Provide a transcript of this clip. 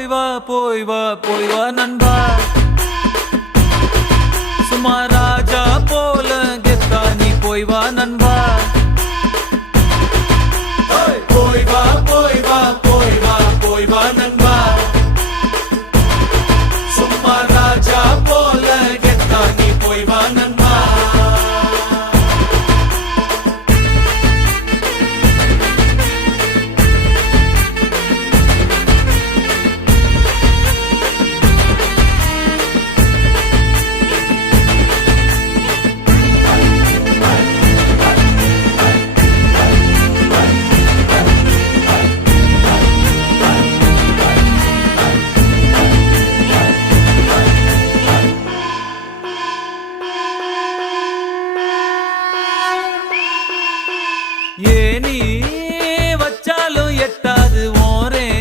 போய் வா நண்பா. சும்மா ராஜா போல கெத்தா நீ போய் வா நண்பா.